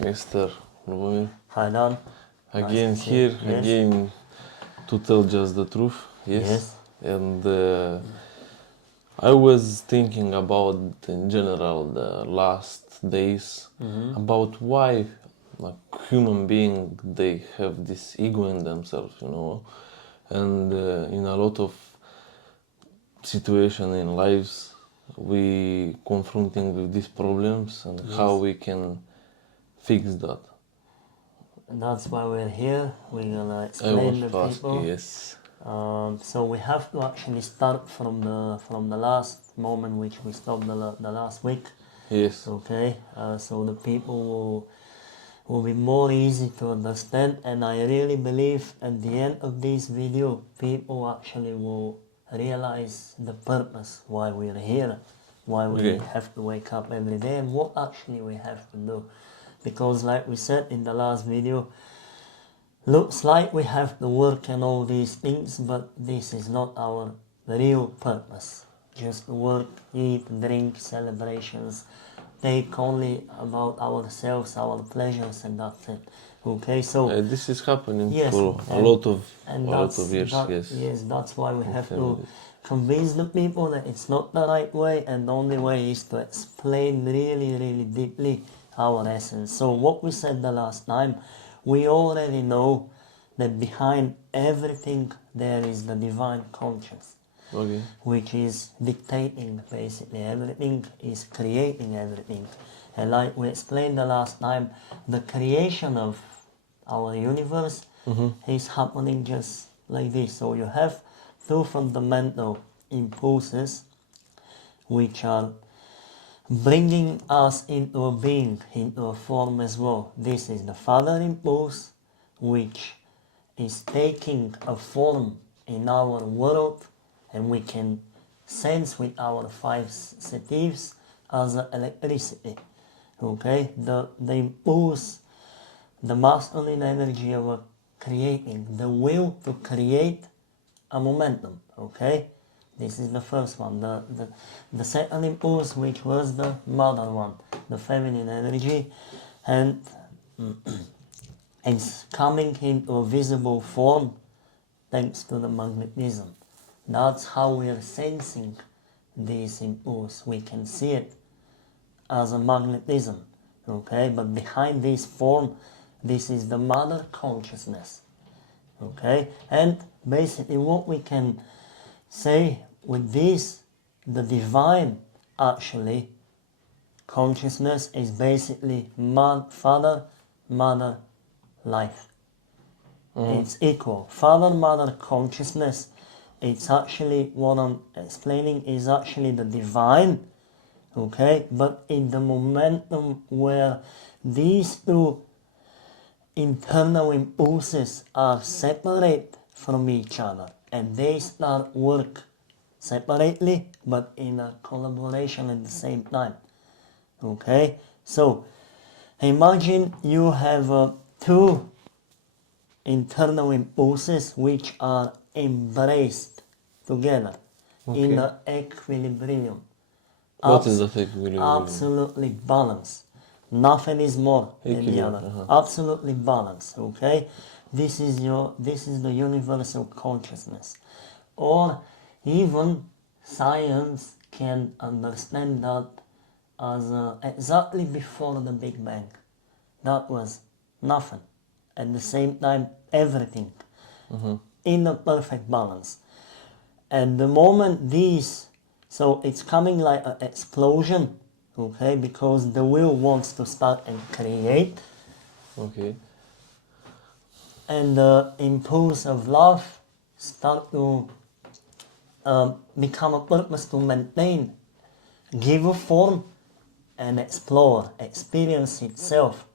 Mr. Lubomir. Hi, Dan. Again Nice to see here, you. Yes. again to tell just the truth. Yes. Yes. And I was thinking about, in general, the last days, about why like human being they have this ego in themselves, and in a lot of situation in lives we confronting with these problems and how we can fix that. And that's why we're here. We're gonna I explain want to to ask people. you, yes. So we have to actually start from the last moment which we stopped the last week. Yes. Okay. So the people will be more easy to understand, and I really believe at the end of this video people actually will realize the purpose why we're here, why we Okay. have to wake up every day, and what actually we have to do. Because like we said in the last video, looks like we have to work and all these things, but this is not our real purpose. Just work, eat, drink, celebrations, take only about ourselves, our pleasures, and that's it. Okay, so This is happening yes, for a and, lot of and years. that, Yes. yes, that's why we have to families. convince the people that it's not the right way, and the only way is to explain really, really deeply our essence. So what we said the last time, we already know that behind everything there is the divine conscience, Okay. which is dictating basically everything, is creating everything. And like we explained the last time, the creation of our universe is happening just like this. So you have two fundamental impulses which are bringing us into a being, into a form as well. This is the father impulse, which is taking a form in our world, and we can sense with our five sensitives as electricity. Okay, the impulse, the masculine energy of creating, the will to create a momentum. Okay, this is the first one. The second impulse, which was the mother one, the feminine energy, and it's coming into a visible form thanks to the magnetism. That's how we are sensing this impulse. We can see it as a magnetism. Okay, but behind this form, this is the mother consciousness. Okay, and basically what we can say with this, the divine actually consciousness is basically father, mother, life. It's equal. Father, mother consciousness, it's actually, what I'm explaining is actually the divine, okay, but in the momentum where these two internal impulses are separate from each other and they start work separately but in a collaboration at the same time. Okay, so imagine you have two internal impulses which are embraced together in an equilibrium. What is that equilibrium? Absolutely balanced. Nothing is more than the other. Absolutely balanced. Okay, this is the universal consciousness, or even science can understand that as exactly before the Big Bang. That was nothing. At the same time, everything in a perfect balance. And the moment these, so it's coming like an explosion, okay, because the will wants to start and create. Okay. And the impulse of love start to become a purpose to maintain, give a form, and explore, experience itself.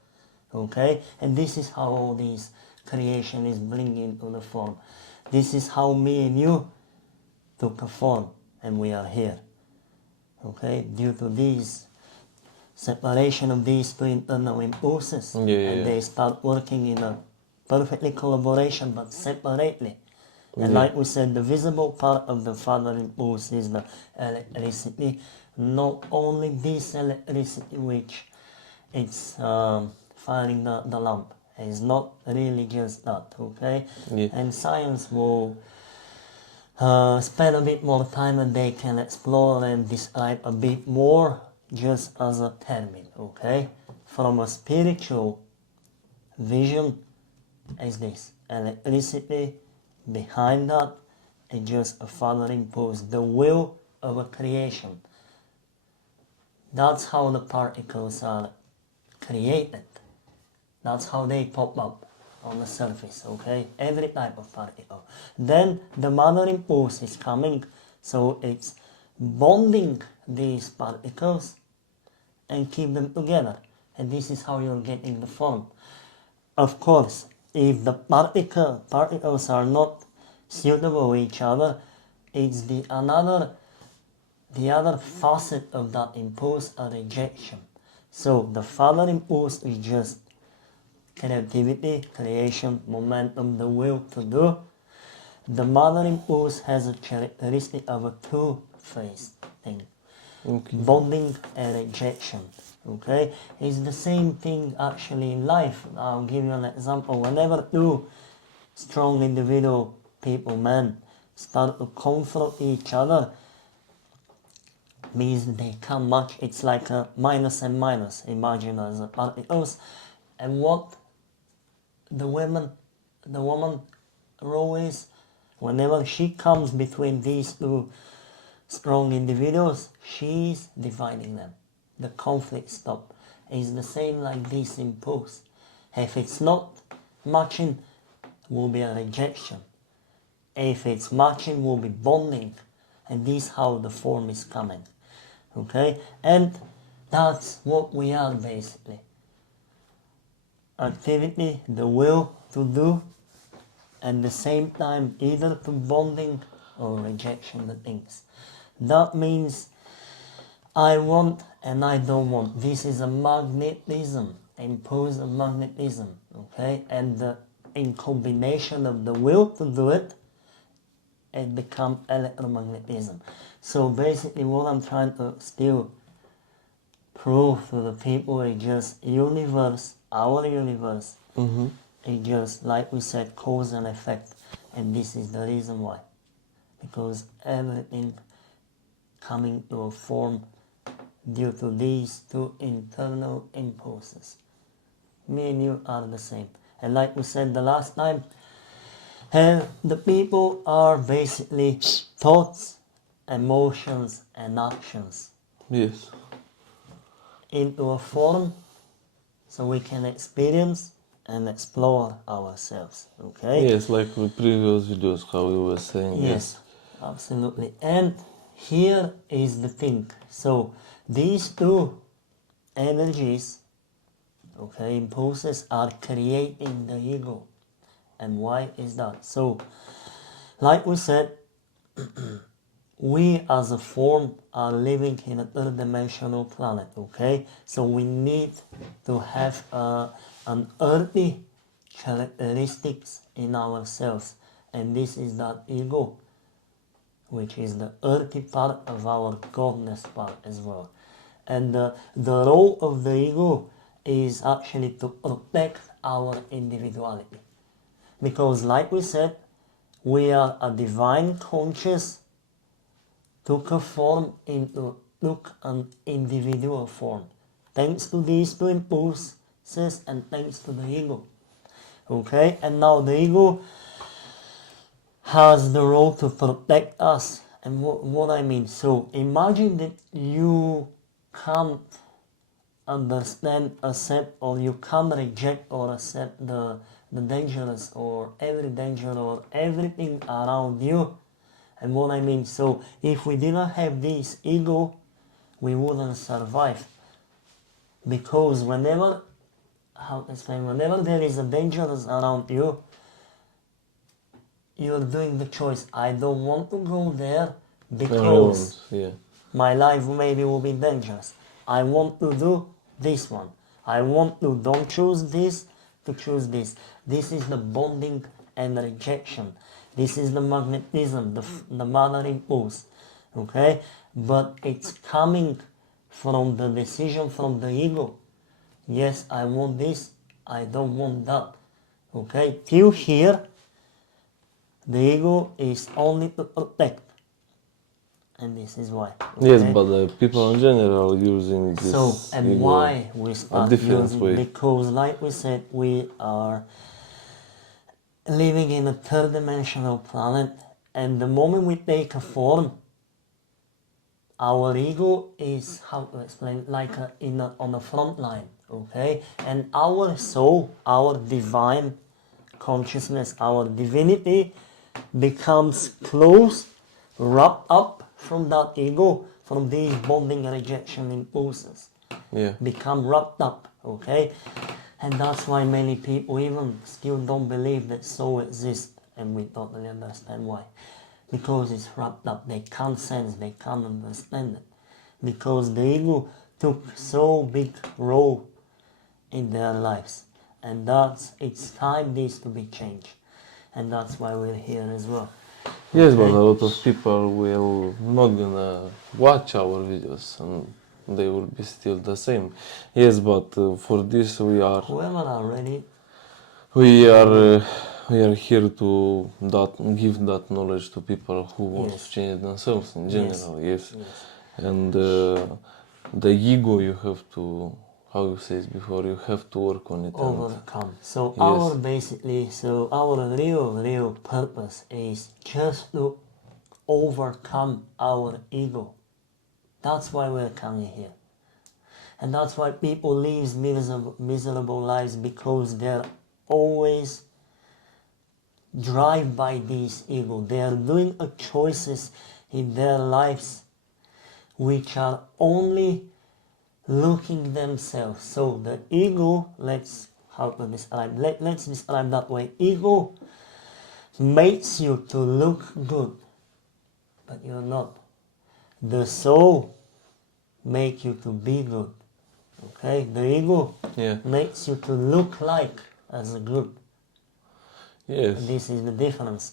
Okay, and this is how all these creation is bringing to the form. This is how me and you took a form, and we are here. Okay, due to these separation of these two internal impulses, and they start working in a perfectly collaboration but separately. And like we said, the visible part of the father impulse is the electricity. Not only this electricity which it's firing the lamp. It's not really just that, okay? Yeah. And science will spend a bit more time and they can explore and describe a bit more just as a term, okay? From a spiritual vision is this. Electricity behind that is just a father impulse, the will of a creation. That's how the particles are created. That's how they pop up on the surface, okay? Every type of particle. Then the mother impulse is coming, so it's bonding these particles and keep them together. And this is how you're getting the form. Of course, if the particles are not suitable with each other, it's the other facet of that impulse, a rejection. So the father impulse is just creativity, creation, momentum, the will to do. The mother impulse has a characteristic of a two-faced thing. Okay. Bonding and rejection. Okay? It's the same thing actually in life. I'll give you an example. Whenever two strong individual people, men, start to confront each other, means they can't match. It's like a minus and minus. Imagine as particles. And what the woman role is, whenever she comes between these two strong individuals, she's dividing them. The conflict stop. It's the same like this impulse. If it's not matching, will be a rejection. If it's matching, will be bonding. And this is how the form is coming. Okay? And that's what we are basically. Activity, the will to do, and the same time either to bonding or rejection the things. That means I want and I don't want. This is a magnetism, imposed magnetism, okay? And in combination of the will to do it, it becomes electromagnetism. So basically what I'm trying to still prove to the people is just universe, our universe, is just, like we said, cause and effect. And this is the reason why. Because everything coming to a form due to these two internal impulses. Me and you are the same. And like we said the last time, the people are basically thoughts, emotions and actions Yes. into a form so we can experience and explore ourselves. Okay? Yes, like the previous videos, how we were saying. Yes, absolutely. And here is the thing. So these two energies, okay, impulses are creating the ego. And why is that? So, like we said, we as a form are living in a third-dimensional planet, okay? So we need to have an earthy characteristics in ourselves. And this is that ego, which is the earthy part of our godness part as well. And the role of the ego is actually to protect our individuality. Because like we said, we are a divine conscious took an individual form. Thanks to these two impulses and thanks to the ego. Okay, and now the ego has the role to protect us. And what I mean, so imagine that you can't understand, accept, or you can't reject or accept the dangerous or every danger or everything around you. And what I mean, so if we didn't have this ego, we wouldn't survive. Because whenever there is a dangerous around you, you're doing the choice. I don't want to go there because my life maybe will be dangerous. I want to do this one. I want to don't choose this to choose this. This is the bonding and rejection. This is the magnetism, the mother impulse. Okay? But it's coming from the decision from the ego. Yes, I want this, I don't want that. Okay, till here, the ego is only to protect. And this is why. Yes, Okay? but people in general using this So, and ego why we a start different using, way. because like we said, we are living in a third dimensional planet, and the moment we take a form, our ego is, how to explain, like on the front line, okay? And our soul, our divine consciousness, our divinity becomes close, wrapped up from that ego, from these bonding and rejection impulses. Yeah. Become wrapped up, okay? And that's why many people even still don't believe that soul exists, and we don't really understand why. Because it's wrapped up, they can't sense, they can't understand it. Because the ego took so big role in their lives. And it's time this to be changed. And that's why we're here as well. Yes, but Okay? a lot of people will not gonna watch our videos and they will be still the same. Yes, but for this Whoever are ready, we are uh, we are here to give that knowledge to people who want Yes. to change themselves in Yes. general. Yes, yes. and the ego you have to, how you say it before, you have to work on it. Overcome. So Yes. our real purpose is just to overcome our ego. That's why we're coming here. And that's why people live miserable lives, because they're always driven by this ego. They are doing choices in their lives which are only looking themselves. So the ego, let's describe that way. Ego makes you to look good, but you're not. The soul makes you to be good. Okay? The ego Yeah. makes you to look like as a good. Yes. And this is the difference.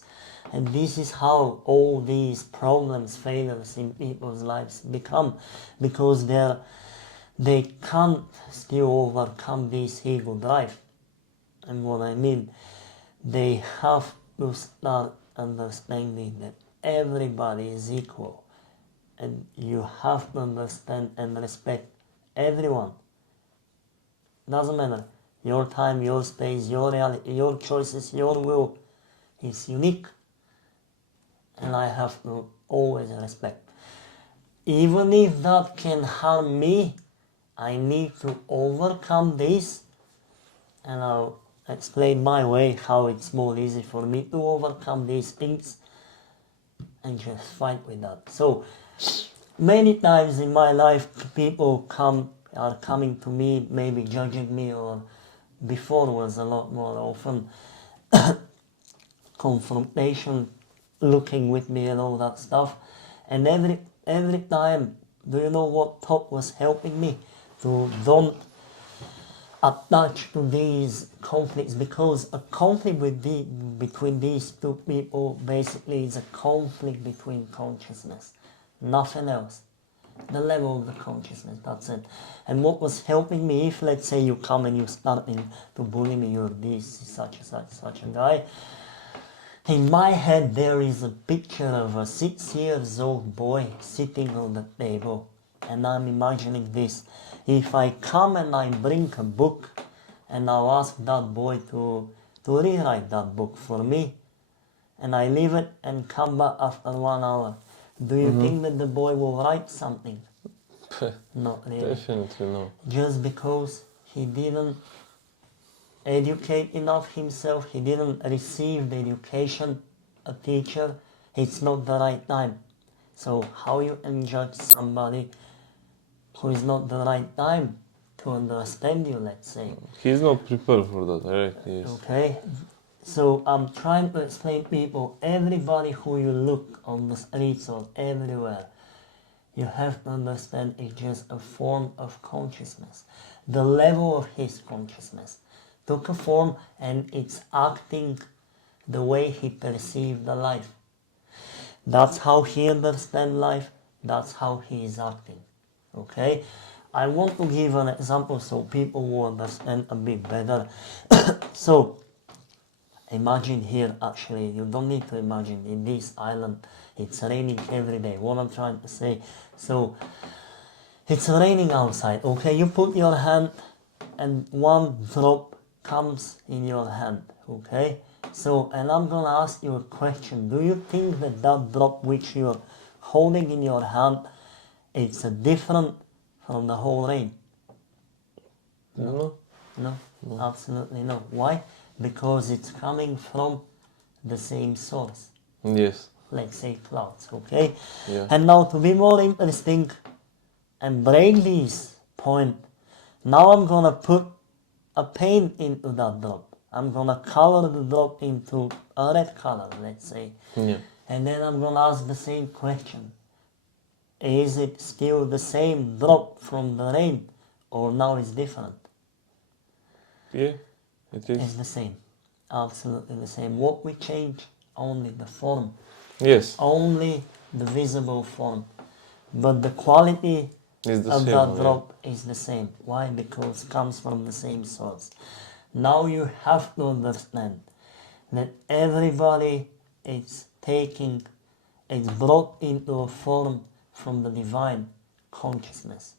And this is how all these problems, failures in people's lives become, because they can't still overcome this ego drive. And what I mean, they have to start understanding that everybody is equal, and you have to understand and respect everyone. Doesn't matter. Your time, your space, your reality, your choices, your will is unique, and I have to always respect. Even if that can harm me, I need to overcome this, and I'll explain my way how it's more easy for me to overcome these things and just fight with that. So many times in my life, people are coming to me, maybe judging me, or before was a lot more often confrontation, looking with me and all that stuff. And every time, do you know what thought was helping me? To don't attach to these conflicts, because a conflict between these two people basically is a conflict between consciousness, nothing else. The level of the consciousness, that's it. And what was helping me, if let's say you come and you start to bully me, you're this, such a guy, in my head there is a picture of a 6 years old boy sitting on the table, and I'm imagining this. If I come and I bring a book and I'll ask that boy to rewrite that book for me, and I leave it and come back after 1 hour, do you think that the boy will write something? Not really. Definitely no. Just because he didn't educate enough himself, he didn't receive the education, a teacher, it's not the right time. So how you can judge somebody who is not the right time to understand you, let's say. He's not prepared for that, right? Yes. Okay? So I'm trying to explain to people, everybody who you look on the streets or everywhere, you have to understand it's just a form of consciousness. The level of his consciousness took a form, and it's acting the way he perceived the life. That's how he understands life, that's how he is acting. Okay? I want to give an example so people will understand a bit better. So, imagine here, actually, you don't need to imagine, in this island, it's raining every day. What I'm trying to say, so, it's raining outside, okay? You put your hand and one drop comes in your hand, okay? So, and I'm gonna ask you a question. Do you think that that drop which you're holding in your hand, it's different from the whole rain? No. No, absolutely no. Why? Because it's coming from the same source. Yes. Let's say clouds, okay? Yeah. And now to be more interesting and break this point, now I'm gonna put a paint into that drop. I'm gonna color the drop into a red color, let's say. Yeah. And then I'm gonna ask the same question. Is it still the same drop from the rain, or now it's different? Yeah. It is. It's the same. Absolutely the same. What we change? Only the form. Yes. Only the visible form. But the quality It's the of same. that Yeah. drop is the same. Why? Because it comes from the same source. Now you have to understand that everybody is brought into a form from the divine consciousness.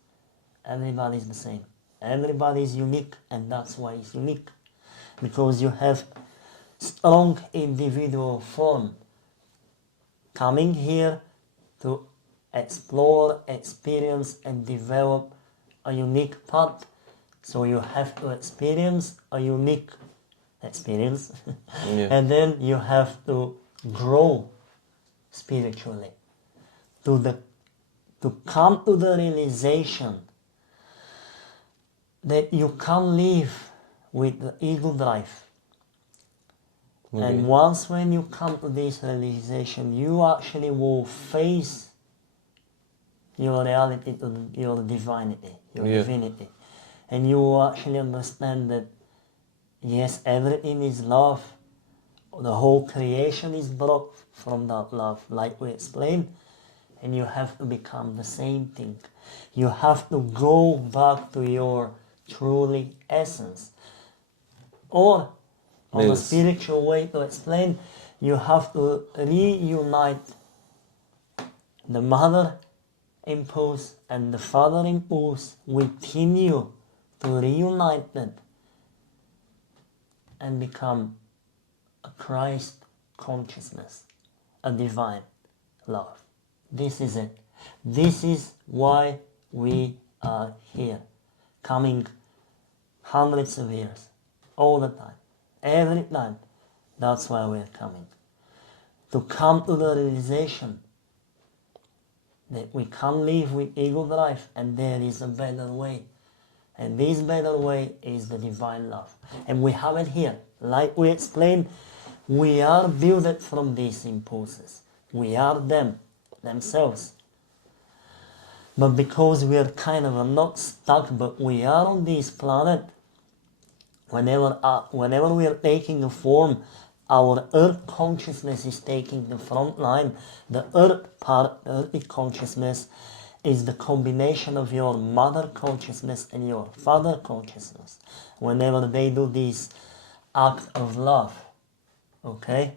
Everybody is the same. Everybody is unique, and that's why it's unique. Because you have strong individual form coming here to explore, experience, and develop a unique path. So you have to experience a unique experience, Yeah. and then you have to grow spiritually to come to the realization that you can't live with the ego drive. Okay. And once when you come to this realization, you actually will face your reality, your divinity, your Yeah. divinity. And you will actually understand that, yes, everything is love. The whole creation is brought from that love, like we explained. And you have to become the same thing. You have to go back to your truly essence. Or, on a Yes. spiritual way to explain, you have to reunite the mother impulse and the father impulse within you, to reunite them and become a Christ consciousness, a divine love. This is it. This is why we are here, coming hundreds of years, all the time, every time. That's why we're coming. To come to the realization that we can't live with ego drive, and there is a better way. And this better way is the divine love. And we have it here. Like we explained, we are built from these impulses. We are themselves. But because we are kind of not stuck, but we are on this planet, whenever we are taking a form, our earth consciousness is taking the front line. The earth part, earthly consciousness, is the combination of your mother consciousness and your father consciousness. Whenever they do this act of love, okay?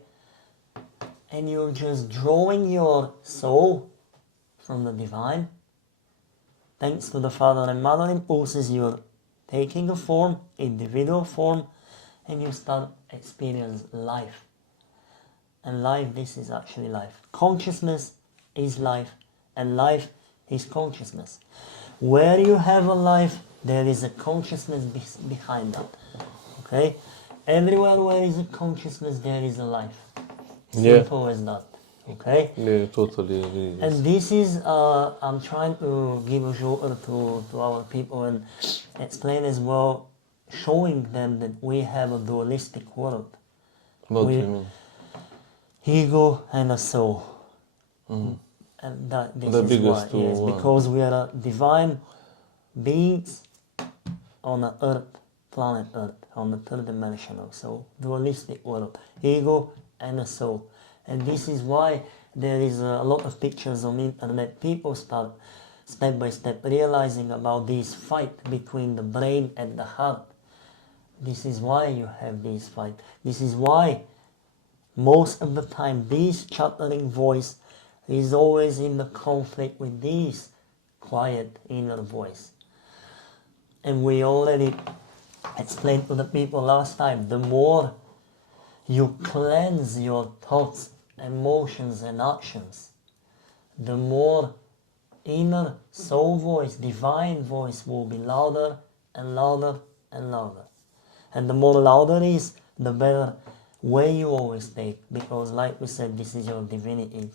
And you're just drawing your soul from the divine. Thanks to the father and mother impulses, you're taking a form, individual form, and you start experience life. And life, this is actually life. Consciousness is life, and life is consciousness. Where you have a life, there is a consciousness behind that. Okay? Everywhere where is a consciousness, there is a life. Simple as that. Okay? Yeah, totally agree. Yes. And this is, I'm trying to give a shoulder to our people and explain as well, showing them that we have a dualistic world. What do you mean? Ego and a soul. And this The is biggest why, two, yes, because we are divine beings on the earth, planet Earth, on the third dimensional, so dualistic world, ego and a soul. And this is why there is a lot of pictures on the internet. People start step by step realizing about this fight between the brain and the heart. This is why you have this fight. This is why most of the time this chattering voice is always in the conflict with this quiet inner voice. And we already explained to the people last time, the more you cleanse your thoughts, emotions and actions, the more inner soul voice, divine voice will be louder and louder and louder. And the more louder it is, the better way you always take, because like we said, this is your divinity.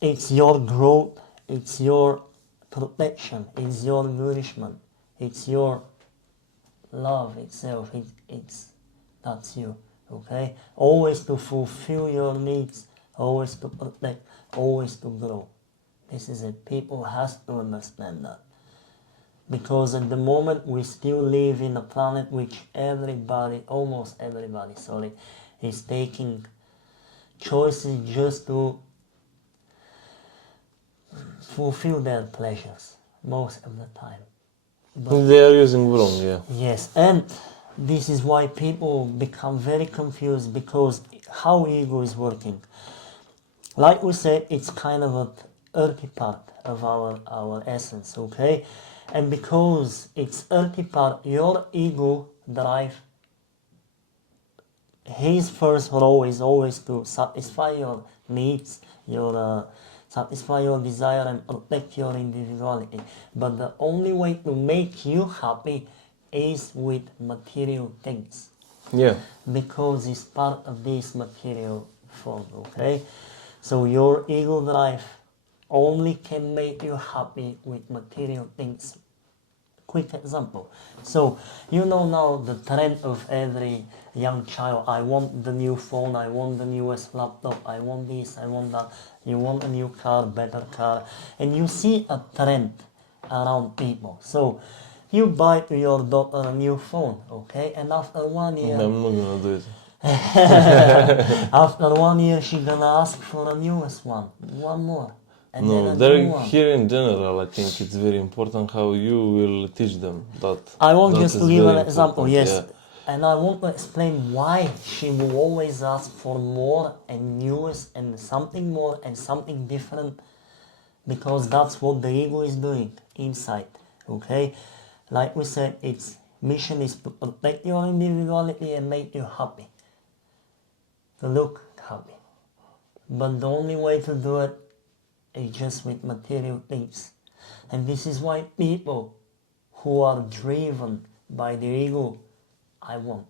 It's your growth, it's your protection, it's your nourishment, it's your love itself. That's you. Okay? Always to fulfill your needs, always to protect, always to grow. This is it. People has to understand that. Because at the moment we still live in a planet which almost everybody, is taking choices just to fulfill their pleasures most of the time. But They are using wrong, yeah. yes, and this is why people become very confused, because how ego is working. Like we said, it's kind of an earthy part of our essence, okay? And because it's earthy part, your ego drive, his first role is always to satisfy your needs, satisfy your desire and protect your individuality. But the only way to make you happy is with material things. Yeah. Because it's part of this material form, okay? So your ego drive only can make you happy with material things. Quick example. So, you know now the trend of every young child, I want the new phone, I want the newest laptop, I want this, I want that, you want a new car, better car, and you see a trend around people. So, you buy to your daughter a new phone, okay, and after 1 year, I'm not gonna do it. after 1 year she gonna ask for a newest one more. And No, then a they're new one. here in general. I think it's very important how you will teach them that. I want that just to is give very an example, important, yes. yeah. And I want to explain why she will always ask for more and newest and something more and something different. Because that's what the ego is doing inside, okay? Like we said, its mission is to protect your individuality and make you happy. To look happy. But the only way to do it is just with material things. And this is why people who are driven by the ego, I want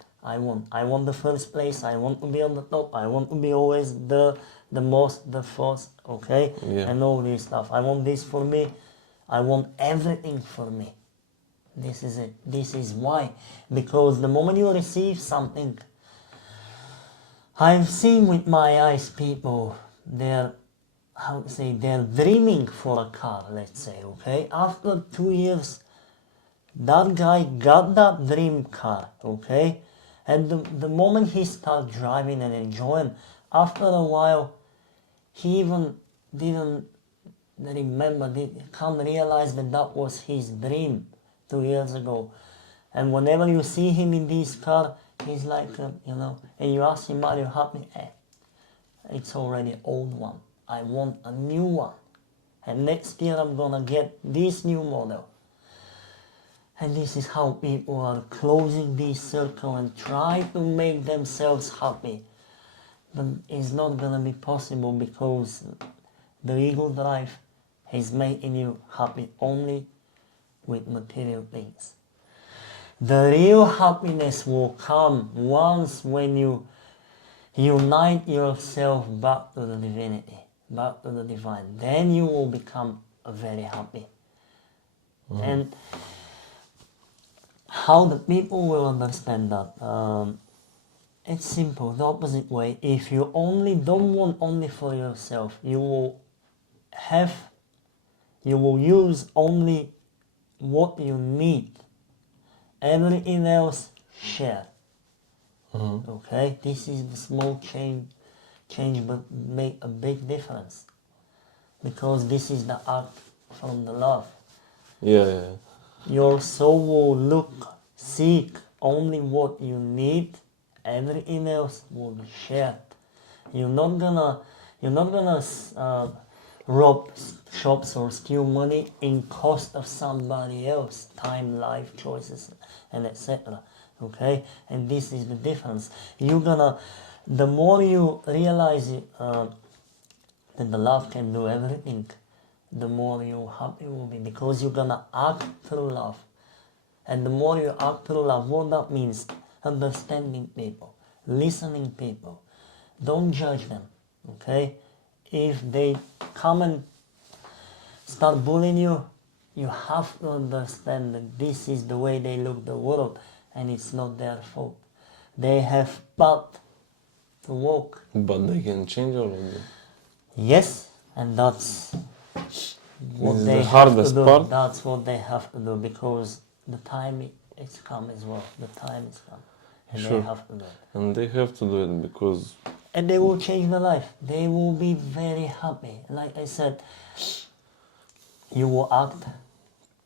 the first place, I want to be on the top, I want to be always the most, the first, okay? Yeah. And all this stuff. I want this for me, I want everything for me. This is it. This is why. Because the moment you receive something, I've seen with my eyes people, they're dreaming for a car, let's say, okay? After 2 years, that guy got that dream car, okay? And the moment he started driving and enjoying, after a while, he even didn't remember, can't realize that that was his dream 2 years ago. And whenever you see him in this car, he's like, and you ask him, are you happy? It's already an old one. I want a new one. And next year I'm gonna get this new model. And this is how people are closing this circle and try to make themselves happy. But it's not gonna be possible, because the ego drive is making you happy only with material things. The real happiness will come once when you unite yourself back to the divinity, back to the divine. Then you will become very happy. And how the people will understand that? It's simple, the opposite way. If you don't want only for yourself, you will use only what you need. Everything else, share. Okay, this is the small change but make a big difference. because this is the act from the love. Yeah. Your soul will seek only what you need. Everything else will be shared. You're not gonna rob shops or steal money in cost of somebody else, time, life choices, and etc. Okay, and this is the difference. The more you realize that the love can do everything, the more you happy will be, because you're gonna act through love. And the more you act through love, what that means, understanding people, listening people, don't judge them, okay? If they come and start bullying you, you have to understand that this is the way they look the world, and it's not their fault. They have path to walk. But they can change all of them. Yes, and that's what This is they the have to hardest do. part. That's what they have to do, because the time is come as well. The time is come, and Sure. they have to do it. And they have to do it because And they will change their life. They will be very happy. Like I said, you will act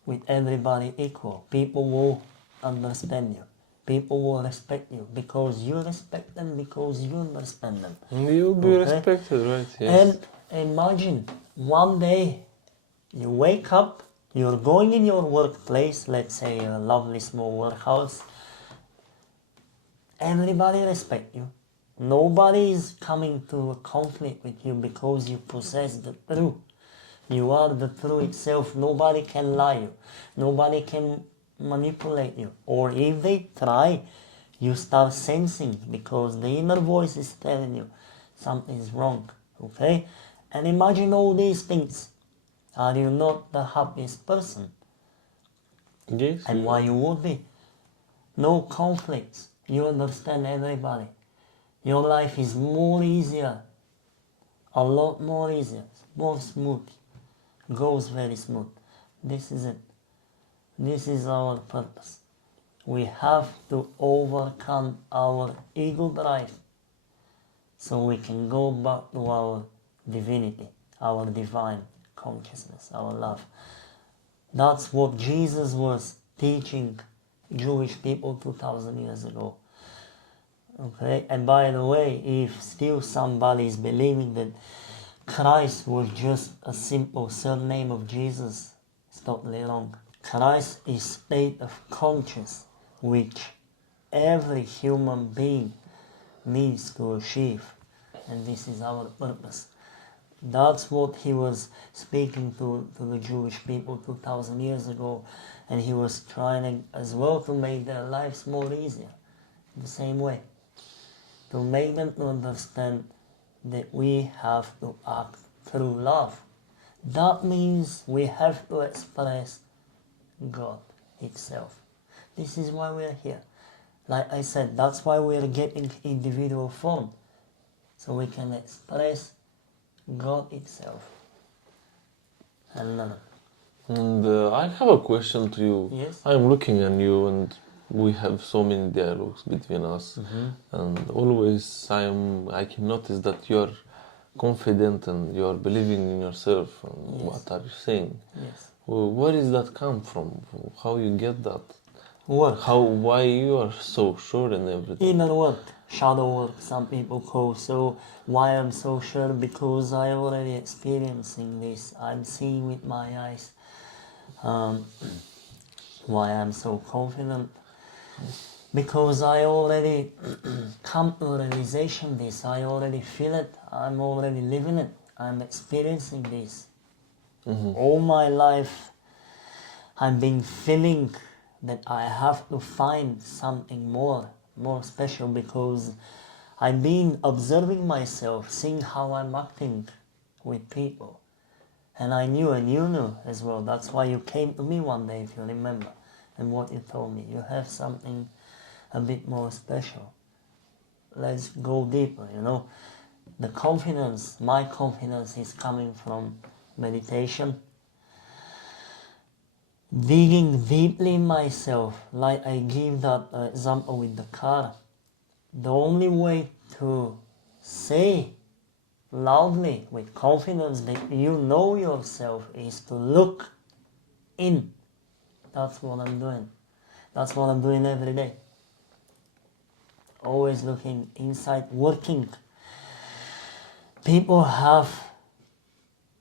with everybody equal. People will understand you. People will respect you because you respect them, because you understand them. you'll be Okay. respected, right? Yes. And imagine one day you wake up, you're going in your workplace, let's say a lovely small warehouse. Everybody respect you. Nobody is coming to a conflict with you because you possess the truth. You are the truth itself. Nobody can lie you. Nobody can manipulate you. Or if they try, you start sensing, because the inner voice is telling you something is wrong. Okay? And imagine all these things. Are you not the happiest person? Yes. And why you would be? No conflicts. You understand everybody. Your life is more easier. A lot more easier. More smooth. Goes very smooth. This is it. This is our purpose. We have to overcome our ego drive so we can go back to our divinity, our divine consciousness, our love. That's what Jesus was teaching Jewish people 2000 years ago. Okay, and by the way, if still somebody is believing that Christ was just a simple surname of Jesus, it's totally wrong. Christ is state of consciousness which every human being needs to achieve, and this is our purpose. That's what he was speaking to the Jewish people 2000 years ago, and he was trying as well to make their lives more easier, the same way. To make them understand that we have to act through love. That means we have to express God Himself. This is why we are here. Like I said, that's why we are getting individual form, so we can express God itself. And I have a question to you. Yes? I'm looking at you, and we have so many dialogues between us, and always I can notice that you're confident and you're believing in yourself. And Yes. what are you saying? Yes. Where does that come from? How you get that? Work. Why you are so sure in everything? Inner work, shadow work, some people call. So why I'm so sure? Because I already experiencing this. I'm seeing with my eyes. Why I'm so confident? Because I already come to realization this. I already feel it. I'm already living it. I'm experiencing this. All my life I've been feeling that I have to find something more special, because I've been observing myself, seeing how I'm acting with people. And I knew, and you knew as well. That's why you came to me one day, if you remember, and what you told me. You have something a bit more special. Let's go deeper, you know. The confidence, my confidence is coming from meditation. Digging deeply in myself, like I give that example with the car. The only way to say loudly, with confidence that you know yourself, is to look in. That's what I'm doing. That's what I'm doing every day. Always looking inside, working. People have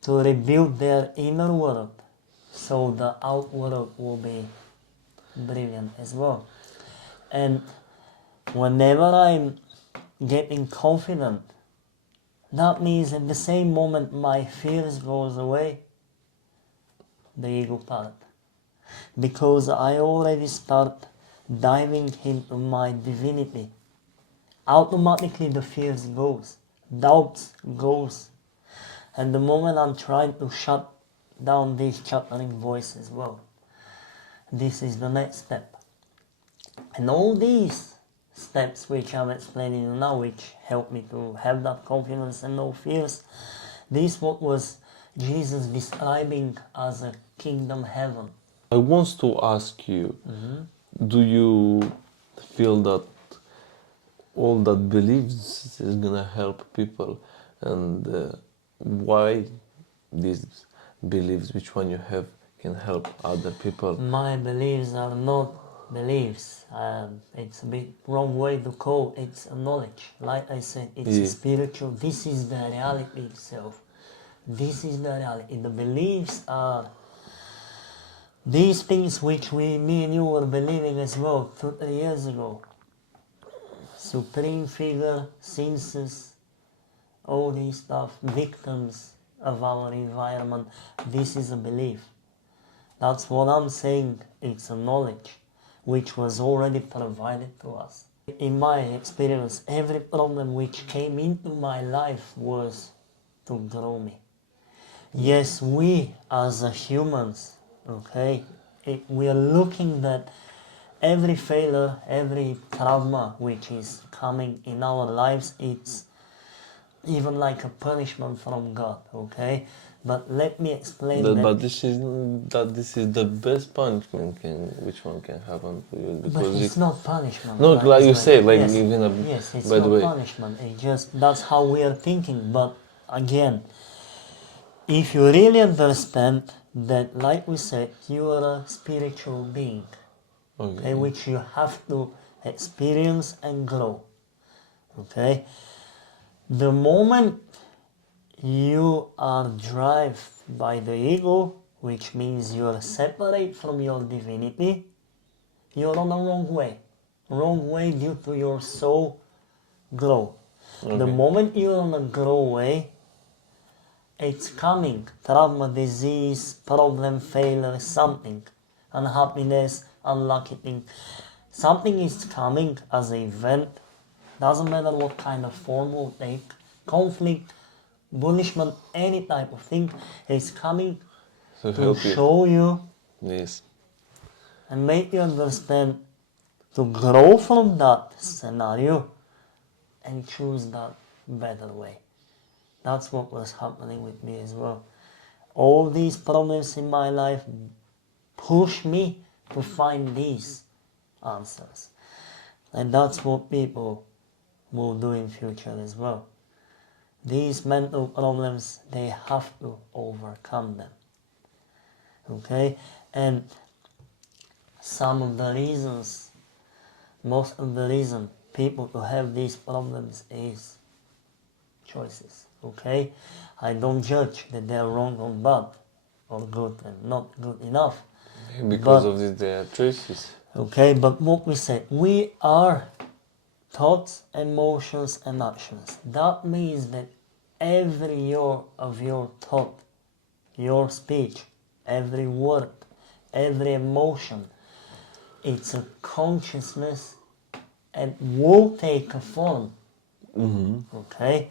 to rebuild their inner world so the outward will be brilliant as well. And whenever I'm getting confident, that means at the same moment my fears goes away, the ego part. Because I already start diving into my divinity. Automatically the fears goes, doubts goes. And the moment I'm trying to shut down this chattering voice as well, this is the next step. And all these steps which I'm explaining now, which help me to have that confidence and no fears, this what was Jesus describing as a kingdom heaven. I want to ask you, do you feel that all that beliefs is gonna help people, and why these beliefs, which one you have, can help other people? My beliefs are not beliefs. It's a bit wrong way to call it. It's a knowledge. Like I said, it's Yeah. spiritual. This is the reality itself. This is the reality. The beliefs are these things which me and you were believing as well 2-3 years ago. Supreme figure, senses, all these stuff, victims of our environment. This is a belief. That's what I'm saying. It's a knowledge which was already provided to us. In my experience, every problem which came into my life was to grow me. Yes, we as humans, okay, we are looking at every failure, every trauma which is coming in our lives, it's even like a punishment from God, okay? But let me explain that. But this is the best punishment which one can happen to you, But because it's not punishment. no, that like is you right. say, like Yes, you're gonna yes, it's by the not way. punishment. It just that's how we are thinking. But again, if you really understand that, like we said, you are a spiritual being, okay, which you have to experience and grow. Okay, the moment you are driven by the ego, which means you are separate from your divinity, you're on the wrong way. Wrong way due to your soul grow. The moment you're on a grow way, it's coming. Trauma, disease, problem, failure, something. Unhappiness, unlucky thing. Something is coming as an event. Doesn't matter what kind of form will take. Conflict, punishment, any type of thing is coming To to help you. show you Yes. and make you understand to grow from that scenario and choose that better way. That's what was happening with me as well. All these problems in my life push me to find these answers. And that's what people will do in future as well. These mental problems, they have to overcome them. Okay? And some of the reasons, most of the reason people to have these problems is choices. Okay? I don't judge that they're wrong or bad or good and not good enough. Because of this, their choices. Okay, but what we say, we are thoughts, emotions, and actions. That means that every of your thought, your speech, every word, every emotion, it's a consciousness and will take a form. Okay?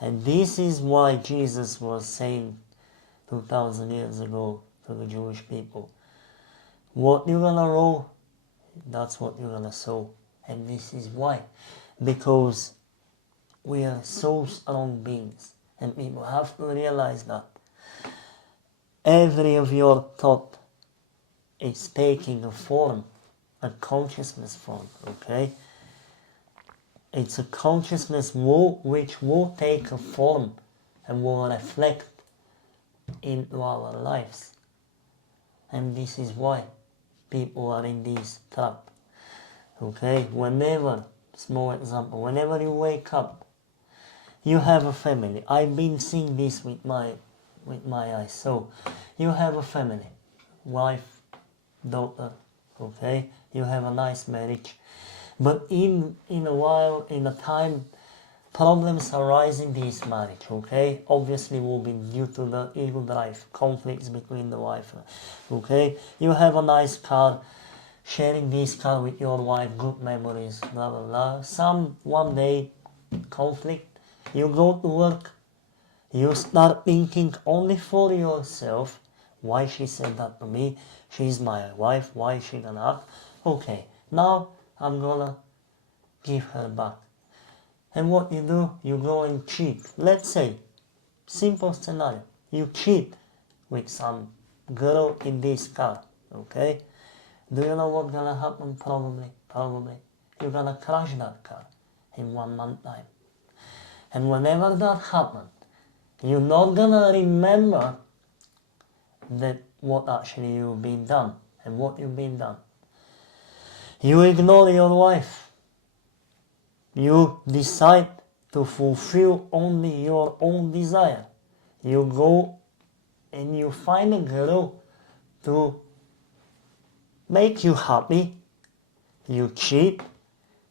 And this is why Jesus was saying 2000 years ago to the Jewish people, what you're gonna roll, that's what you're gonna sow. And this is why. Because we are so strong beings. And people have to realize that. Every of your thought is taking a form, a consciousness form, okay? It's a consciousness which will take a form and will reflect into our lives. And this is why people are in this trap. Okay, whenever, small example, whenever you wake up, you have a family. I've been seeing this with my eyes. So, you have a family, wife, daughter, okay? You have a nice marriage. But in a while, in a time, problems arise in this marriage, okay? Obviously will be due to the ego drive, conflicts between the wife, okay? You have a nice car, sharing this car with your wife, good memories, blah blah blah. One day, conflict, you go to work, you start thinking only for yourself, why she said that to me, she's my wife, why is she gonna act? Okay, now I'm gonna give her back. And what you do, you go and cheat. Let's say, simple scenario, you cheat with some girl in this car, okay? Do you know what's gonna happen? Probably. You're gonna crash that car in 1 month time. And whenever that happens, you're not gonna remember that what actually you've been done and what you've been done. You ignore your wife. You decide to fulfill only your own desire. You go and you find a girl to make you happy. You cheat.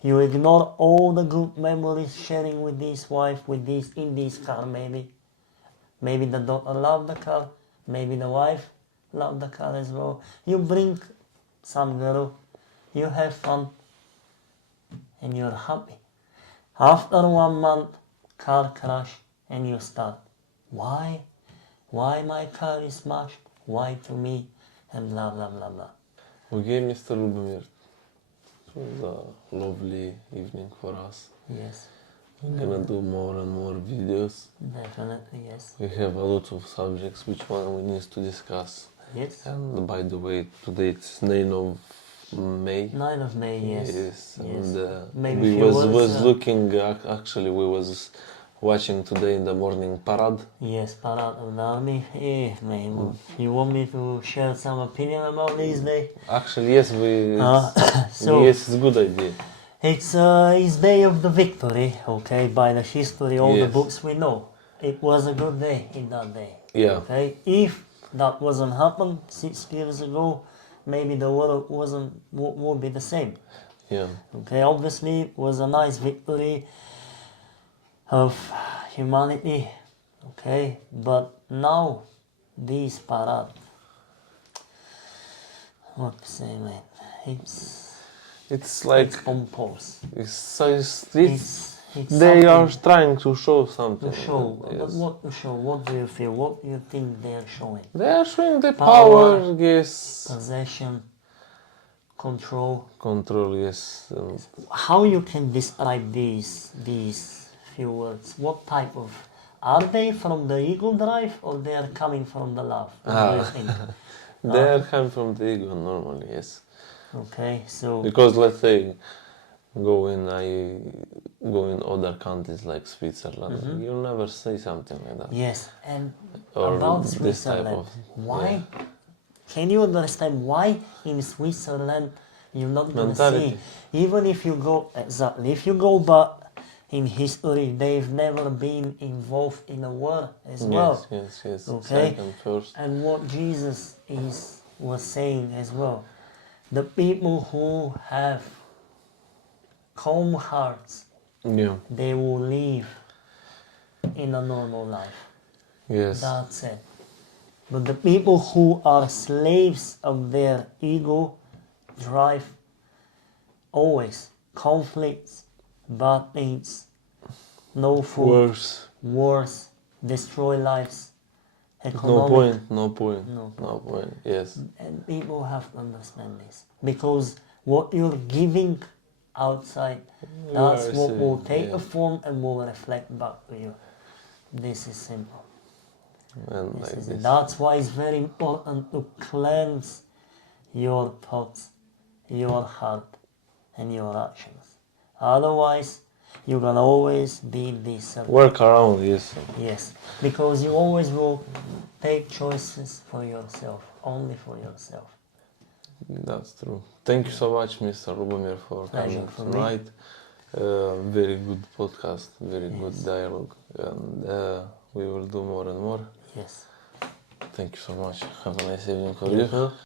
You ignore all the good memories sharing with this wife, in this car maybe. Maybe the daughter loved the car. Maybe the wife loved the car as well. You bring some girl. You have fun. And you're happy. After 1 month, car crash, and you start, why? Why my car is smashed? Why to me? And blah blah blah blah. Okay, Mr. Lubomir, it was a lovely evening for us. Yes. We're gonna do more and more videos. Definitely, yes. We have a lot of subjects which one we need to discuss. Yes. And by the way, today it's 9 of May. 9 of May, yes. Yes, Yes. and Maybe we was looking, actually we was watching today in the morning parade. Yes, Parade of the Army. Man, you want me to share some opinion about this day? Actually, yes, So, yes, it's a good idea. It's day of the victory, okay, by the history, all the Yes. books we know. It was a good day in that day. Yeah. Okay, if that wasn't happened 6 years ago, maybe the world would be the same. Yeah. Okay, obviously it was a nice victory of humanity. Okay, but now this parade, what to say, man? It's like It's on pause. it's something they are trying to show something. to show. Yes. But what to show? What do you feel? What do you think they are showing? They are showing the Power. power, yes. Possession, control. Control, yes. How you can describe these few words? What type of? Are they from the ego drive or they are coming from the love? What do you think? They are coming from the ego normally, yes. Okay, so Because let's say go in other countries like Switzerland, you'll never say something like that. yes, and Or about this type Switzerland, of why? Can you understand why in Switzerland you're not gonna Mentality. see? Even if you go if you go back in history, they've never been involved in a war as well. Yes. Okay? Second, first. And what Jesus was saying as well, the people who have calm hearts, Yeah. they will live in a normal life. Yes. That's it. But the people who are slaves of their ego drive always conflicts, bad things, no food, wars, destroy lives, economic. No point. Yes. And people have to understand this. Because what you're giving outside, that's what will take a form and will reflect back to you. This is simple. And like this. That's why it's very important to cleanse your thoughts, your heart, and your actions. Otherwise, You're gonna always be this. Work around this. Yes, because you always will take choices for yourself, only for yourself. That's true. Thank you so much, Mr. Lubomir, for Pleasure coming for me. tonight. Very good podcast, very good Yes. dialogue, and we will do more and more. Yes. Thank you so much. Have a nice evening for You you. too.